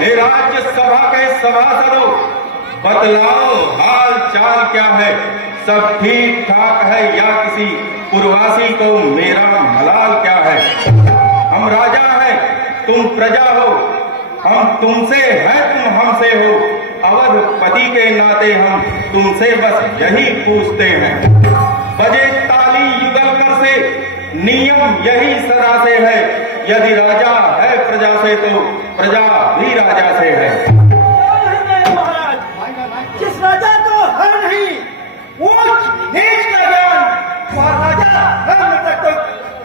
हे राज्यसभा के सभासदों, बतलाओ हाल चाल क्या है? सब ठीक ठाक है या किसी पूर्वासी को मेरा मलाल क्या है? हम राजा हैं, तुम प्रजा हो, हम तुमसे हैं, तुम हमसे हो। अवधपति के नाते हम तुमसे बस यही पूछते हैं। बजे ताली युगल कर से, नियम यही सदा से है। यदि राजा है प्रजा से तो प्रजा भी राजा से है। जिस राजा को है नहीं ऊंच नीच का ज्ञान, वह राजा है मृतक,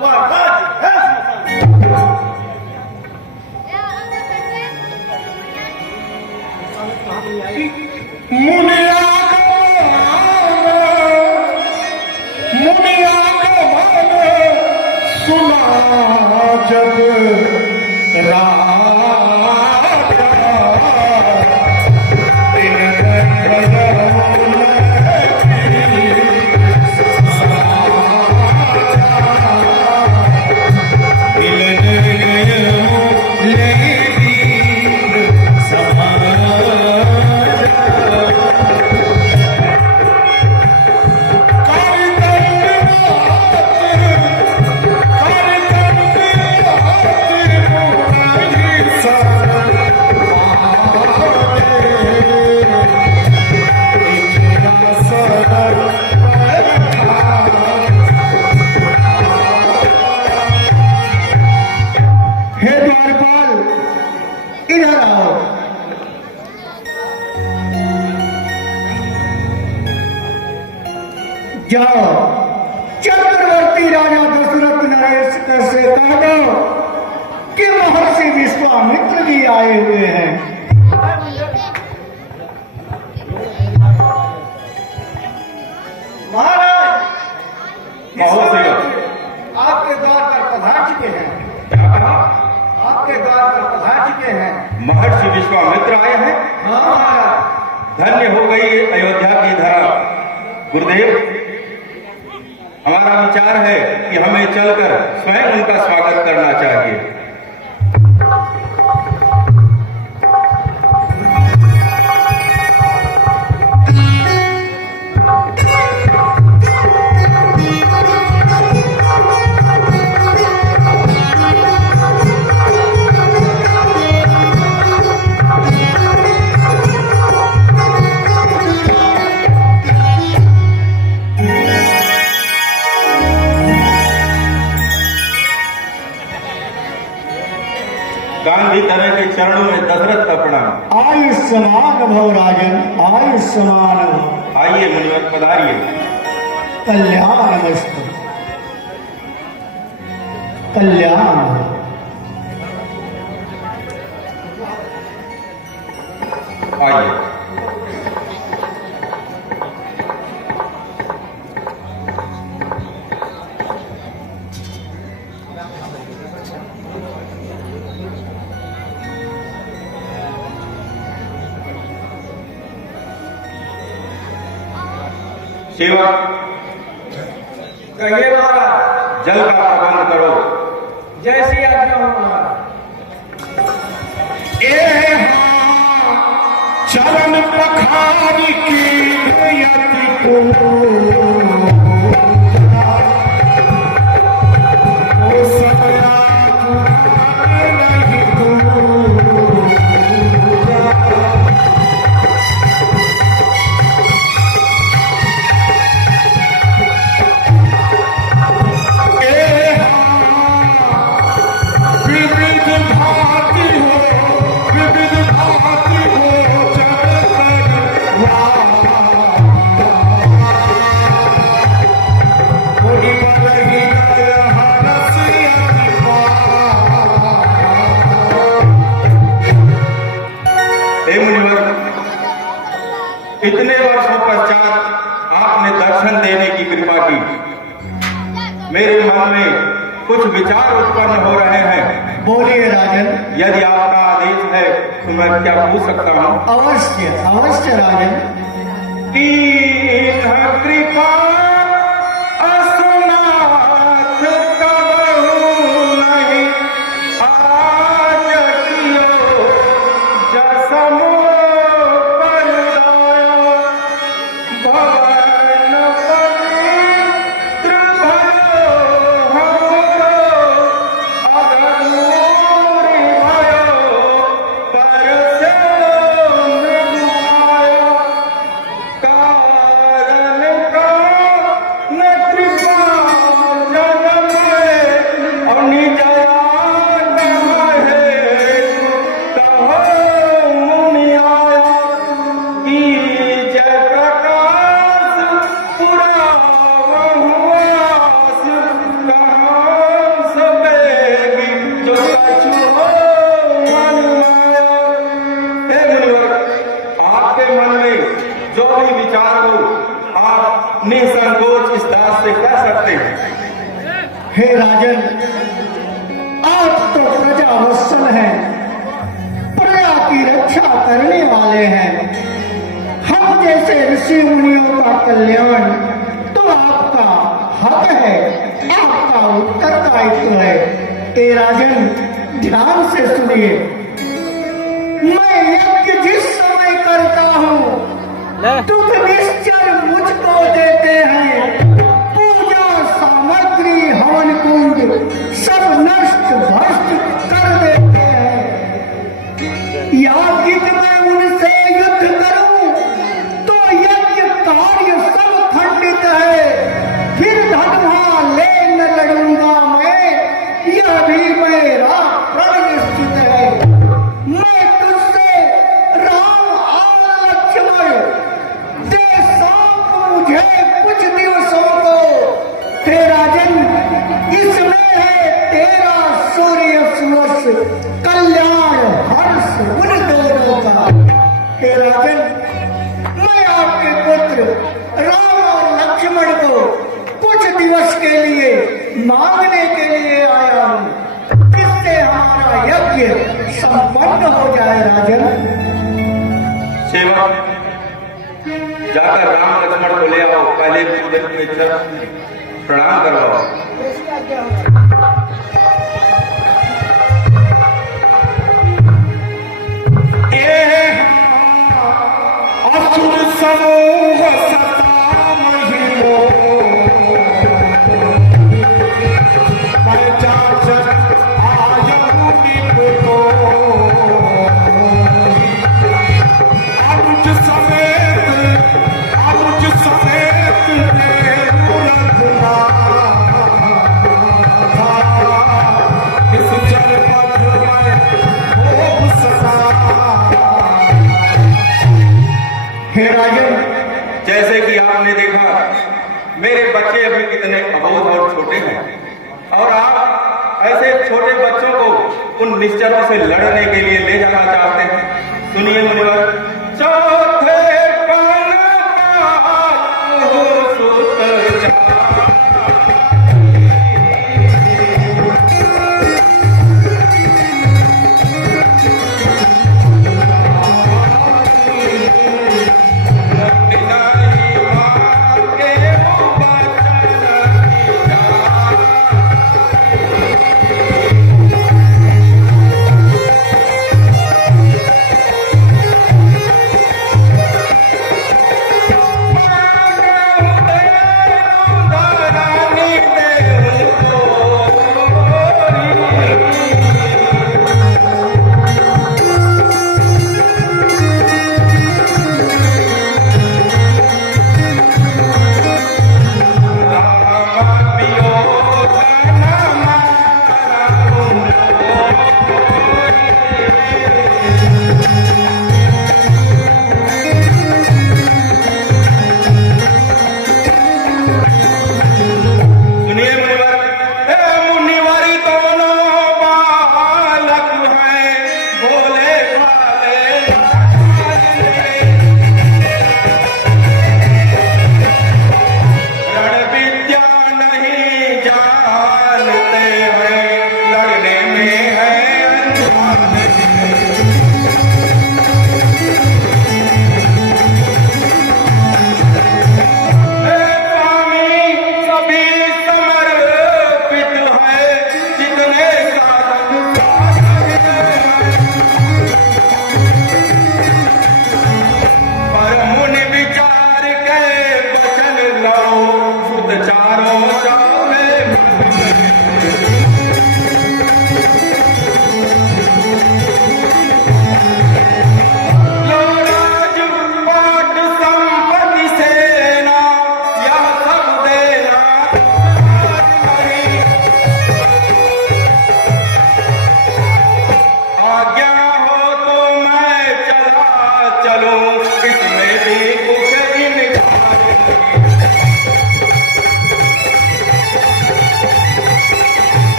वह राज है स्मशान। मुनिया को माने सुना जब जाओ चक्रवर्ती राजा दशरथ नरेश से कह दो कि महर्षि विश्वामित्र जी आए हुए हैं। महाराज महोदय, आपके द्वार पर पधार चुके हैं। क्या कहा? आपके द्वार पर पधार चुके हैं। महर्षि विश्वामित्र आए हैं। हाँ महाराज। धन्य हो गई अयोध्या की धरा। गुरुदेव, हमारा विचार है कि हमें चलकर स्वयं उनका स्वागत करना चाहिए। गांधी तरह के चरणों में दशरथ का प्रणाम। आयुष्मान भव राजन, आयुष्मान भव। आइए मुनिवर, पधारिए। कल्याणमस्तु, कल्याण। आइए। सेवक, कहिए महाराज। जल का प्रबंध करो। जैसी आज्ञा हो महाराज। चरण पखारी की यति को इतने वर्षों पश्चात आपने दर्शन देने की कृपा की। मेरे मन में कुछ विचार उत्पन्न हो रहे हैं। बोलिए राजन। यदि आपका आदेश है तो मैं क्या पूछ सकता हूँ? अवश्य अवश्य राजन। कीन्ह कृपा असनाथ कबहु नहीं, आज कियो निसंकोच इस दास से कह सकते हैं। हे राजन, आप तो प्रजा वत्सल हैं, प्रजा की रक्षा करने वाले हैं। हम जैसे ऋषि मुनियों का कल्याण तो आपका हक है, आपका उत्तरदायित्व है। हे राजन, ध्यान से सुनिए। मैं यज्ञ जिस समय करता हूँ, दुख निश्चर मुझको देते हैं। पूजा सामग्री हवन कुंड सब नष्ट भ्रष्ट कर देते हैं। याज्ञिक मैं उनसे युद्ध करूं तो यज्ञ कार्य सब खंडित है। फिर धर्मा ले न लड़ूंगा मैं, यह भी मेरा प्रण निश्चित है। मैं तुझसे राम और लक्ष्मण दे सौंप मुझे कुछ दिवसों को। हे राजन, इसमें है तेरा सूर्य सुवस कल्याण हर्ष उन दोनों का। हे राजन, मैं आपके पुत्र राम और लक्ष्मण को कुछ दिवस के लिए मांगने के लिए आया हूं, जिससे हमारा यज्ञ संपन्न हो जाए। राजन, सेवक, जाकर राम लक्ष्मण को ले आओ, पहले पूजन की इच्छा प्रणाम करवाओ। असुर समूह सता महिलो, मैं जाचक आयु निपुतो। अनुज समेत देव रघुनाथ, इस जनपद में भोग सदा। हे राजन, जैसे कि आपने देखा, मेरे बच्चे अभी कितने अबोध और छोटे हैं, और आप ऐसे छोटे बच्चों को उन निश्चरों से लड़ने के लिए ले जाना चाहते हैं। सुनिए मुनिवर, चौथे पन काहू सुत जाई।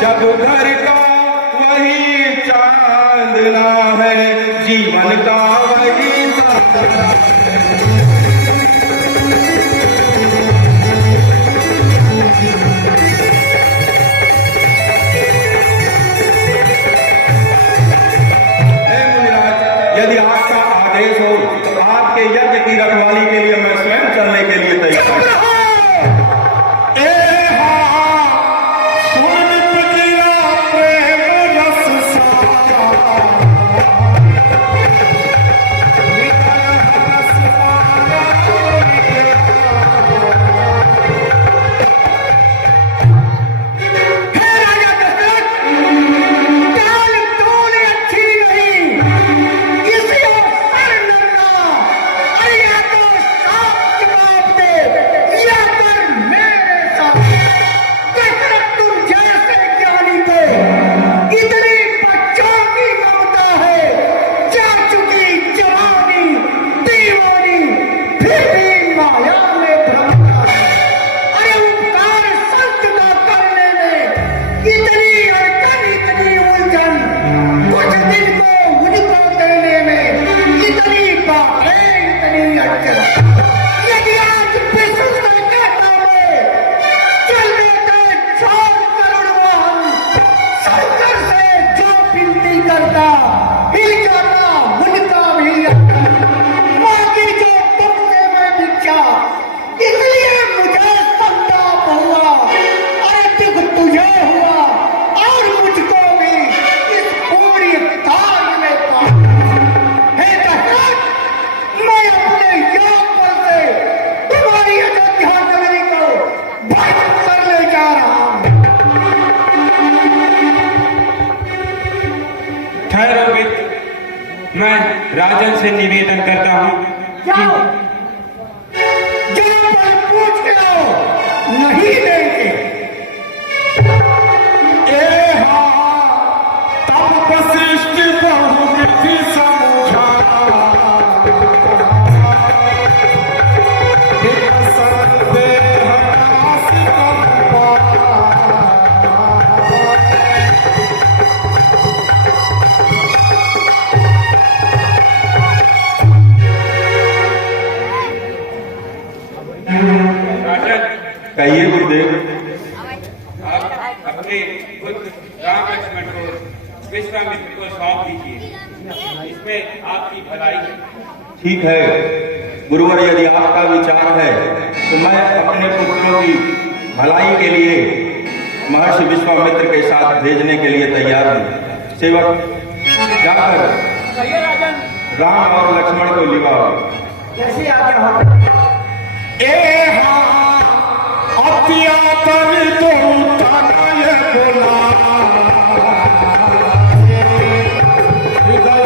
जब घर का वही चांदना है, जीवन का वही साधना है। यदि आपका आदेश हो तो आपके यज्ञ की रखवाली के लिए मैं स्वयं चलने के लिए तैयार हूं। मैं राजन से निवेदन करता हूँ जाओ जाओ पर पूछ के आओ, नहीं देंगे। तब वशिष्ठ बहुविधि समझा, कहिए गुरुदेव। आप अपने पुत्र राम लक्ष्मण को विश्वामित्र को सौंप दीजिए, इसमें आपकी भलाई है। ठीक है गुरुवर, यदि आपका विचार है तो मैं अपने पुत्रों की भलाई के लिए महर्षि विश्वामित्र के साथ भेजने के लिए तैयार हूँ। सेवक जाकर राम और लक्ष्मण को लिवाओ। जैसे आज्ञा हो। अत्याचार तो तनय बोला, हृदय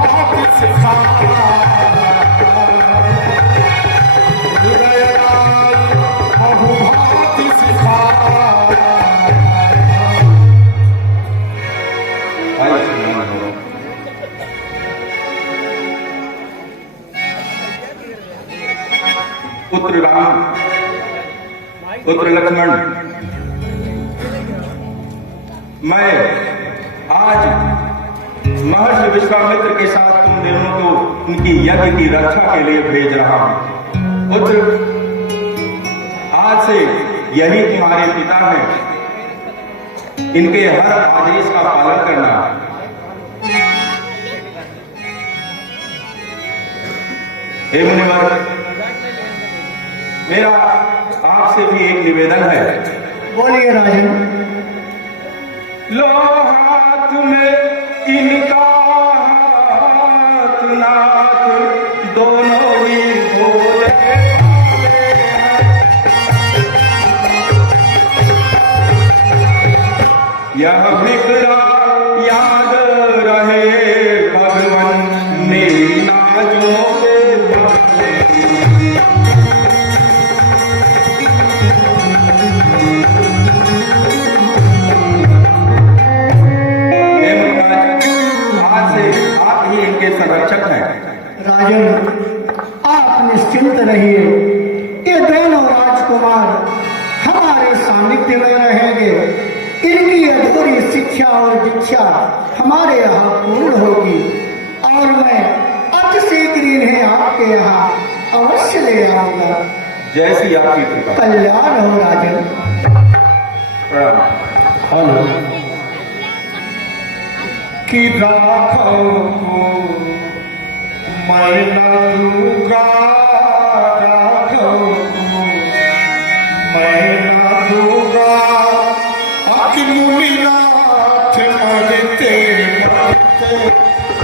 बहुत सिखा, हृदय बहुत सिखा। पुत्र राम, पुत्र लक्ष्मण, मैं आज महर्षि विश्वामित्र के साथ तुम दोनों को उनकी यज्ञ की रक्षा के लिए भेज रहा हूं। पुत्र, आज से यही तुम्हारे पिता हैं, इनके हर आदेश का पालन करना। हे मुनिवर, मेरा आपसे भी एक निवेदन है। बोलिए राजन। लो हाथ में इनका हाथ नाथ, दोनों ही भोले यह बिगड़ा याद रहे भगवान मेरी नाजों के इच्छा और दीक्षा हमारे यहाँ पूर्ण होगी और मैं अति शीघ्र इन्हें आपके यहाँ अवश्य ले आऊंगा। जैसी आपकी कृपा। कल्याण हो राजन। प्रणाम। हेलो कि राखो को मैं न दूंगा, राखो को मैं न दूंगा, मुनिनाथ मरते मरते,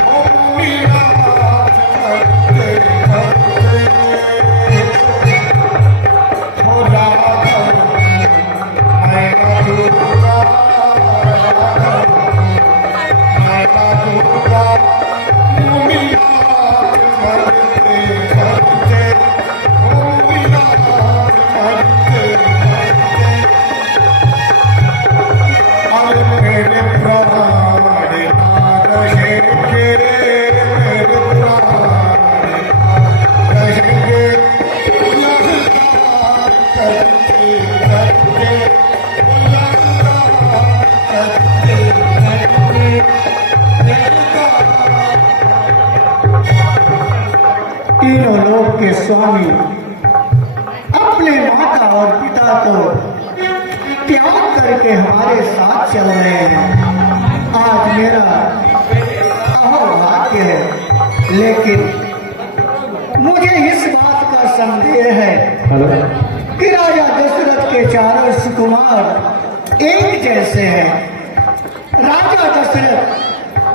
ओ मुनिनाथ मरते मरते, हो राघव मैं न दूंगा, मैं न दूंगा, मुनिनाथ मरते मरते, ओ मुनिनाथ मरते मरते, अरे मेरे प्राण रहेंगे, मेरे प्राण रहेंगे, लहरार करते करते, लहरार करते करते, तीनों लोक के स्वामी अपने माता और पिता को त्याग करके हमारे साथ चल रहे हैं। आज मेरा अहोभाग्य है, लेकिन मुझे इस बात का संदेह है कि राजा दशरथ के चारों सुकुमार एक जैसे हैं। राजा दशरथ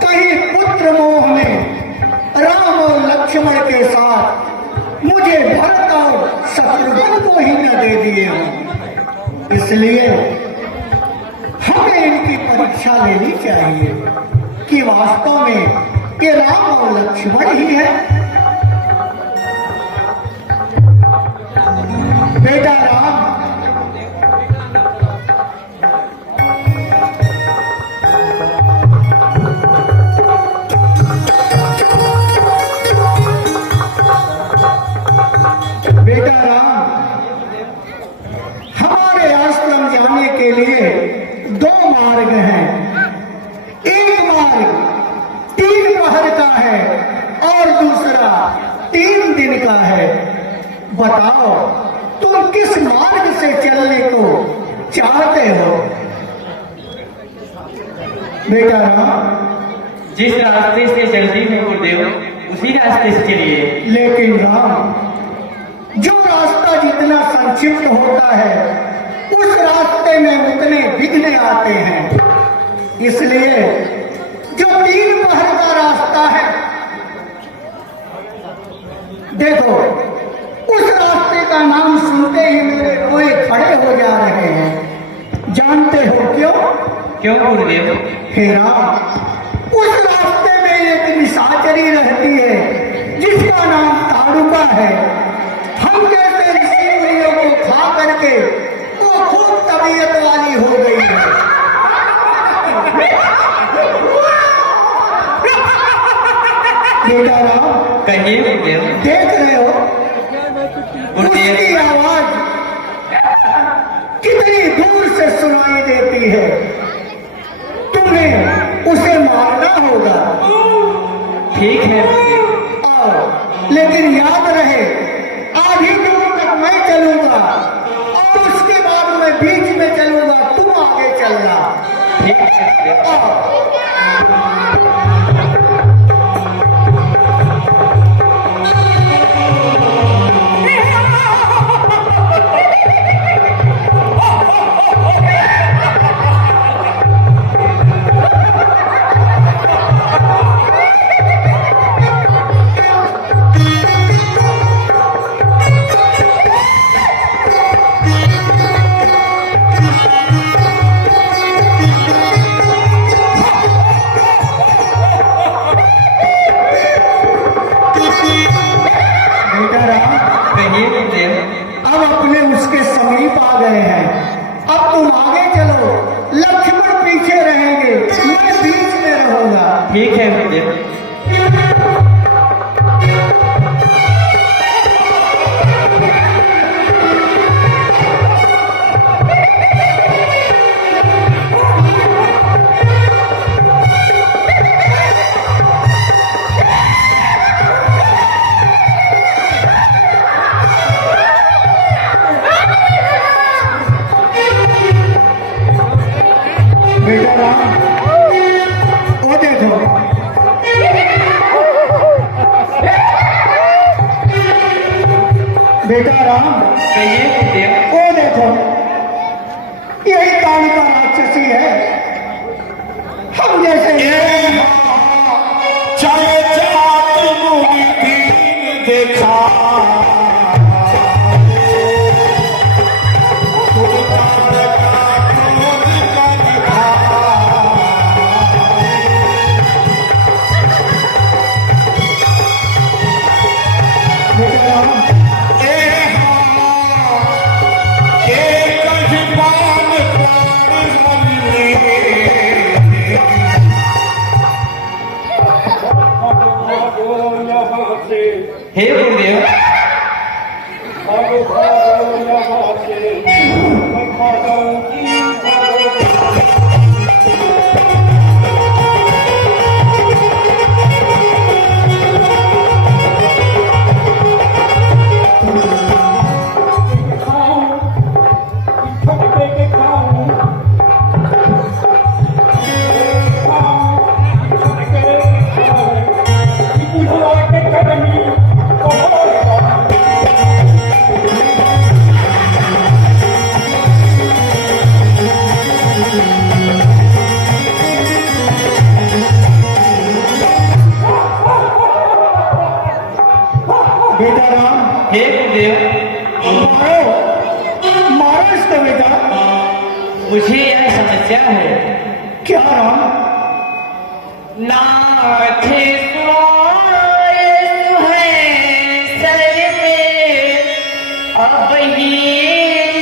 कहीं पुत्र मोह में राम और लक्ष्मण के साथ मुझे भरत और शत्रुघ्न को ही न दे दिए हों, इसलिए हमें इनकी परीक्षा लेनी चाहिए कि वास्तव में ये राम और लक्ष्मण ही है। बेटा राम, बेटा राम, हमारे आश्रम जाने के लिए दो मार्ग हैं। एक मार्ग 3 पहर का है और दूसरा 3 दिन का है। बताओ तुम किस मार्ग से चलने को चाहते हो? बेटा राम, जिस रास्ते से चलती है गुरुदेव उसी रास्ते से चलिए। लेकिन राम, जो रास्ता जितना संक्षिप्त होता है उस रास्ते में उतने विघ्न आते हैं, इसलिए जो 3 पहर का रास्ता है, देखो उस रास्ते का नाम सुनते ही मेरे रोए खड़े हो जा रहे हैं। जानते हो क्यों? क्यों गुरुदेव? हे राम, उस रास्ते में एक निशाचरी रहती है जिसका नाम ताड़ुका है। हम जैसे ऋषि मुनियों को खा करके वो खूब तबीयत वाली हो गई है। बेटा राम, कहिए गुरुदेव। देख रहे हो गुरुदेव, उसकी आवाज कितनी दूर से सुनाई देती है। तुम्हें उसे मारना होगा। ठीक है और लेकिन याद रहे, आधी दूर तक मैं चलूंगा और उसके बाद मैं बीच में चलूंगा, तुम आगे चलना। ठीक है। कहिए गुरुदेव। अब अपने उसके समीप आ गए हैं। अब तुम आगे चलो, लक्ष्मण पीछे रहेंगे, मैं बीच में रहूंगा। ठीक है गुरुदेव। बेटा राम, कहिए गुरुदेव। वो देखो, यही कालिका राक्षसी है। हम जैसे चले जात मुनि दीन देखा बेटा राम, हे गुरुदेव। बेटा राम, हे गुरुदेव, मारो मारो इसको बेटा। मुझे यह समस्या है। क्या राम? नाथ स्वाय सुहै सर पे, अब ही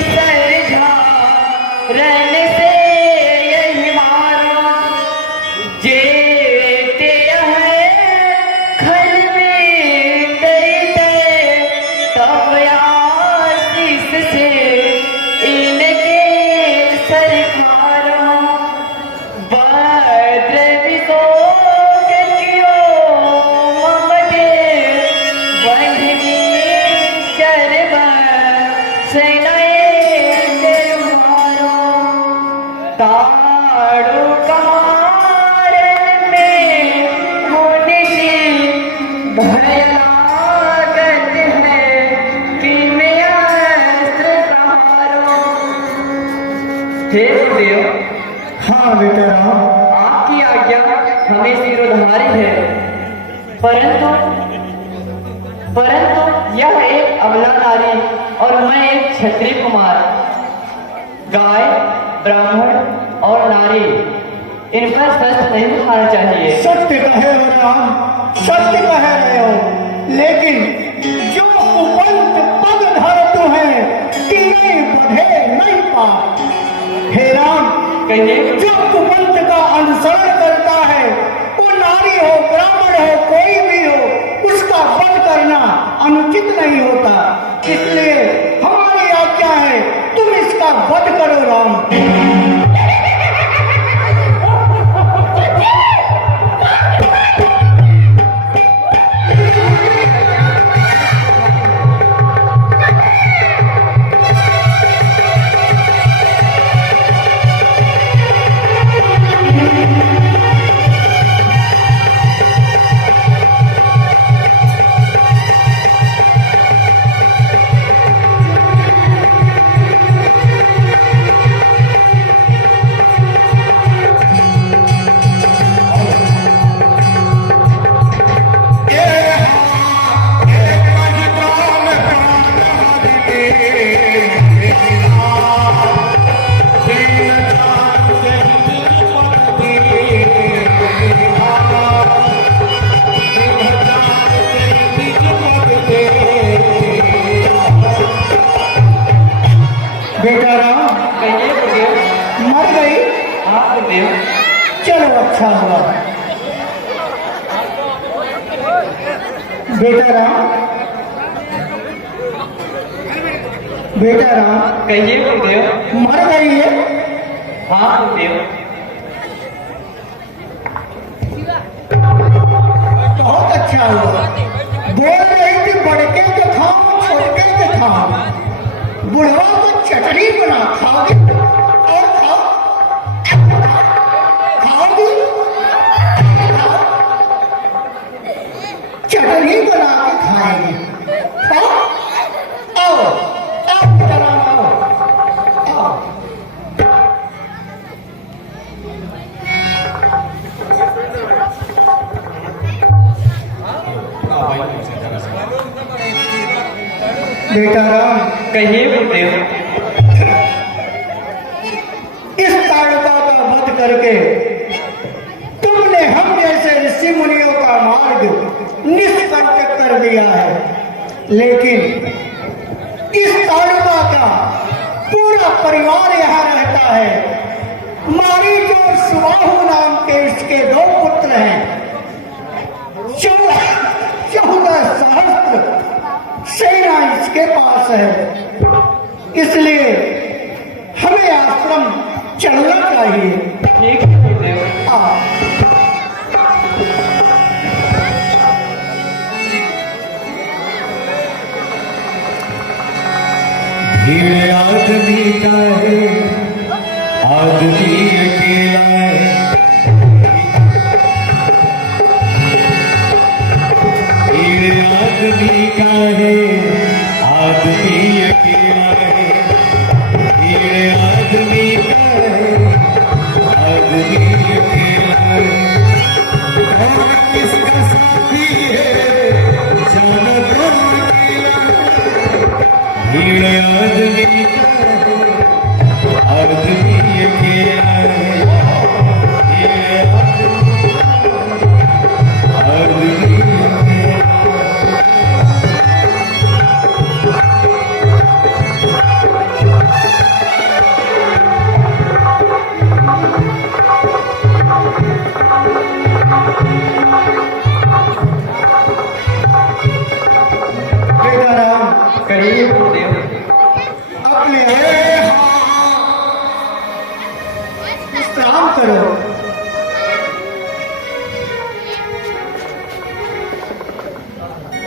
सर झारन से यही मारो, जेते है खल में तैते, तब आशीष से इनके सर खारो। भद्र विशोक कियो ममते, बंधनी शर्व सेनाए मारो। ताड़ू कहार में होने की भयागत है, कि मैं अस्त्र सहारो। हे गुरुदेव, हाँ बेटा राम, आपकी आज्ञा हमें सिरोधारी है, परंतु यह एक अबला नारी और मैं एक क्षत्रिय कुमार, गाय, ब्राह्मण और नारी, इन पर शस्त्र नहीं उठाना चाहिए। सत्य कहे हो राम, सत्य कह रहे हो, लेकिन जो उपंत पद धरतु है, तीने बढ़े नहीं पा। हे राम, कहिए। जो कुपंथ का अनुसरण करता है, वो नारी हो, ब्राह्मण हो, कोई भी हो, उसका वध करना अनुचित नहीं होता। इसलिए हमारी आज्ञा है, तुम इसका वध करो राम। बेटा राम, कहिए गुरुदेव। मर गई? हाँ गुरुदेव। चलो अच्छा हुआ। बेटा राम, बेटा राम, कहिए गुरुदेव। मर गई है? हाँ गुरुदेव। बहुत अच्छा हुआ। बोल रही थी बड़के के खाओ, छोटके के खाओ, बुढ़वा को चटनी बना खाओगे और खाओगी, चटनी बना के खाएगी। बेटा राम, कहिए गुरुदेव। इस ताड़का का वध करके तुमने हम जैसे ऋषि मुनियों का मार्ग निष्कंटक कर दिया है, लेकिन इस ताड़का का पूरा परिवार यहाँ रहता है। मारीच और सुबाहु नाम के इसके 2 पुत्र हैं। 14 सहस्त्र सेना इसके पास है, इसलिए हमें आश्रम चलना चाहिए। ठीक है गुरुदेव। भीड़ आदमी का है, आदमी अकेला है। भीड़ आदमी का है, आदमी अकेला है। भीड़ आदमी का है, आदमी अकेला है। कौन किसका साथी है, जाना कौन अकेला है। भीड़ आदमी का है, आदमी अकेला है। भीड़ आदमी का है, आदमी अकेला है। बेटा राम, कहिए गुरुदेव। अपने विश्राम करो।